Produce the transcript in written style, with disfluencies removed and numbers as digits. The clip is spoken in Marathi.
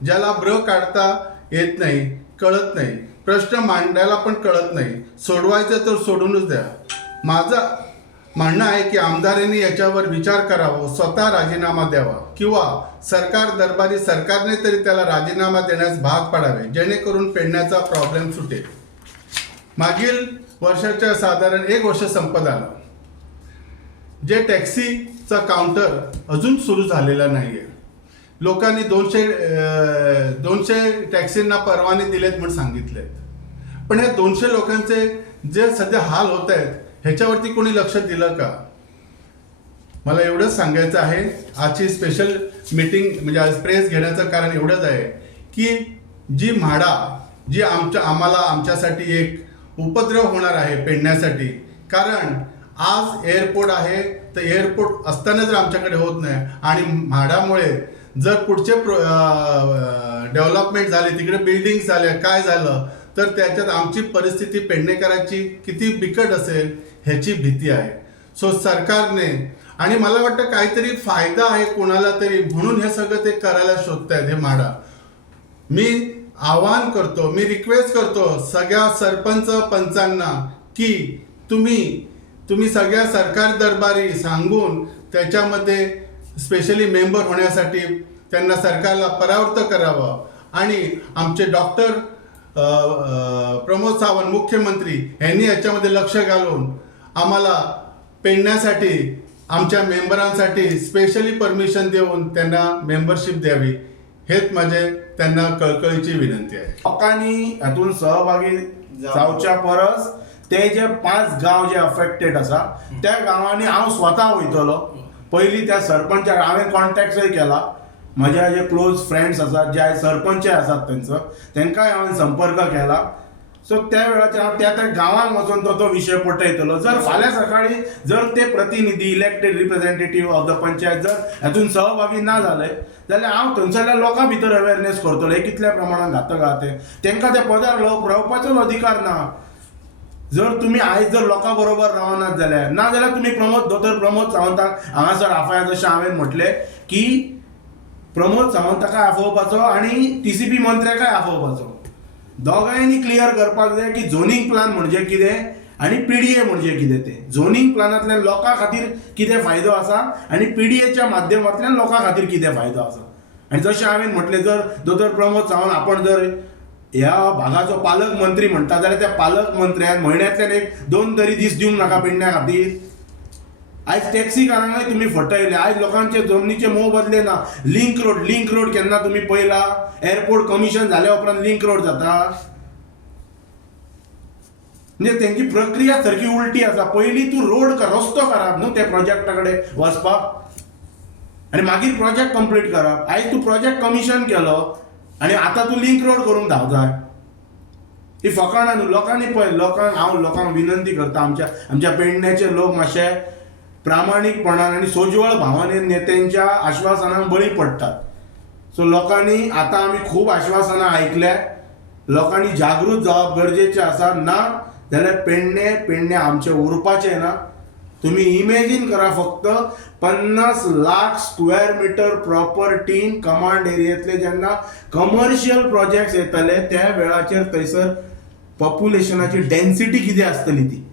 ज्याला काढता येत नाही, कळत नाही, प्रश्न मांडायला पण कळत नाही, सोडवायचं तर सोडूनच द्या. माझं म्हणणं आहे की आमदारांनी याच्यावर विचार करावा, स्वतः राजीनामा द्यावा किंवा सरकार दरबारी सरकारने तरी त्याला राजीनामा देण्यास भाग पाडावे, जेणेकरून पेडण्याचा प्रॉब्लेम सुटेल. मागील वर्षाच्या साधारण 1 वर्ष संपत आलं. जे टॅक्सीचा काउंटर अजून सुरू झालेला नाही आहे. लोकांनी 200 टॅक्सींना परवाने दिलेत म्हणून सांगितले, पण ह्या 200 लोकांचे जे सध्या हाल होत आहेत ह्याच्यावरती कोणी लक्ष दिलं का? मला एवढंच सांगायचं आहे. आजची स्पेशल मीटिंग म्हणजे आज प्रेस घेण्याचं कारण एवढंच आहे की जी म्हाडा जी आमच्यासाठी एक उपद्रव होणार आहे पेडण्यासाठी. कारण आज एअरपोर्ट आहे तर एअरपोर्ट असताना जर आमच्याकडे होत नाही आणि म्हाडामुळे जर पुढचे डेव्हलपमेंट झाले, तिकडे बिल्डिंग झाल्या, काय झालं तर त्याच्यात आमची परिस्थिती पेडणेकरांची किती बिकट असेल ह्याची भीती आहे. सो सरकारने आणि मला वाटतं काहीतरी फायदा आहे कोणाला तरी म्हणून हे सगळं ते करायला शोधतायत हे म्हाडा. मी आवाहन करतो, मी रिक्वेस्ट करतो सगळ्या सरपंच पंचांना की तुम्ही सगळ्या सरकार दरबारी सांगून त्याच्यामध्ये स्पेशली मेंबर होण्यासाठी त्यांना सरकारला परावृत्त करावं आणि आमचे डॉक्टर प्रमोद सावंत मुख्यमंत्री यांनी याच्यामध्ये लक्ष घालून आम्हाला पेडण्यासाठी आमच्या मेंबरांसाठी स्पेशली परमिशन देऊन त्यांना मेंबरशिप द्यावी, हेच माझे त्यांना कळकळीची विनंती आहे. लोकांनी हातून सहभागी जावच्या परस ते जे 5 गाव जे अफेक्टेड असा त्या गावांनी हांव स्वता वयतलो. पयलीं त्या सरपंचाक हांवें कॉन्टॅक्टय केला. म्हज्या जे क्लोज फ्रेंड्स आसात जे सरपंच आसात तांकांय हांवें संपर्क केला. सो त्या वेळाचेर हांव त्या गांवांत वचून तो विशय पटयतलो. जर फाल्यां सकाळी जर ते प्रतिनिधी elected representative of the panchayat जर हातून सहभागी ना जाले जाल्यार हांव थंयसरल्या लोकां भितर अवेअरनेस करतलो हे कितल्या प्रमाणात घातक आहा ते. तांकां त्या पदार रावपाचो अधिकार ना. जर तुम्ही आयज जर लोकां बरोबर रावनात जाल्यार तुम्ही दोतोर प्रमोद सावंताक हांगासर आफया जशें हांवें म्हटलें की प्रमोद सावंताकाय आफोवपाचो आणि TCP मंत्र्याकाय आफोवपाचो. दोगांयनी क्लियर करपाक जाय की झोनिंग प्लान म्हणजे कितें आणि PDA म्हणजे कितें. ते झोनिंग प्लानांतल्यान लोकां खातीर कितें फायदो आसा आणि PDAच्या माध्यमांतल्यान लोकां खातीर कितें फायदो आसा. आनी जशें हांवें म्हटलें जर दोतोर प्रमोद सावंत आपण जर ह्या भागाचो पालक मंत्री म्हणटा जाल्यार त्या पालक मंत्र्यान म्हयन्यांतल्यान 1-2 तरी दीस दिवंक नाका पेडण्या खातीर. आयज टॅक्सीकारांकय तुमी फटयले. आयज लोकांचे जमनीचे मोह बदले ना. लिंक रोड केन्ना तुमी पयला? एअरपोर्ट कमिशन जाल्या उपरांत लिंक रोड जाता. म्हणजे तेंची प्रक्रिया सारकी उलटी आसा. पयलीं तूं रस्तो करप न्हू त्या प्रोजेक्टा कडेन वचपाक आनी मागीर प्रोजेक्ट कंप्लीट करप. आयज तूं प्रोजेक्ट कमिशन केलो आनी आतां तूं लिंक रोड करूंक धांवताय. ही फकाणां न्हू. लोकांनी पळय हांव लोकांक विनंती करता आमच्या पेडण्याचे लोक मातशे प्रामाणीकपणान आणि सोज्वळ भावनेन नेत्यांच्या आश्वासनांक बळी पडटात. सो लोकांनी आतां आमी खूब आश्वासनां आयकल्या. लोकांनी जागृत जावप गरजेचें आसा. ना जाल्यार पेडणे आमचे उरपाचे ना. तुम्ही इमेजिन करा फक्त 50 लाख स्क्वेअर मीटर प्रॉपर्टीन कमांड एरियेतले जेन्ना कमर्शियल प्रोजेक्ट्स येतले त्या वेळाचेर थंयसर पॉप्युलेशनाची डेन्सिटी किती आसतली ती.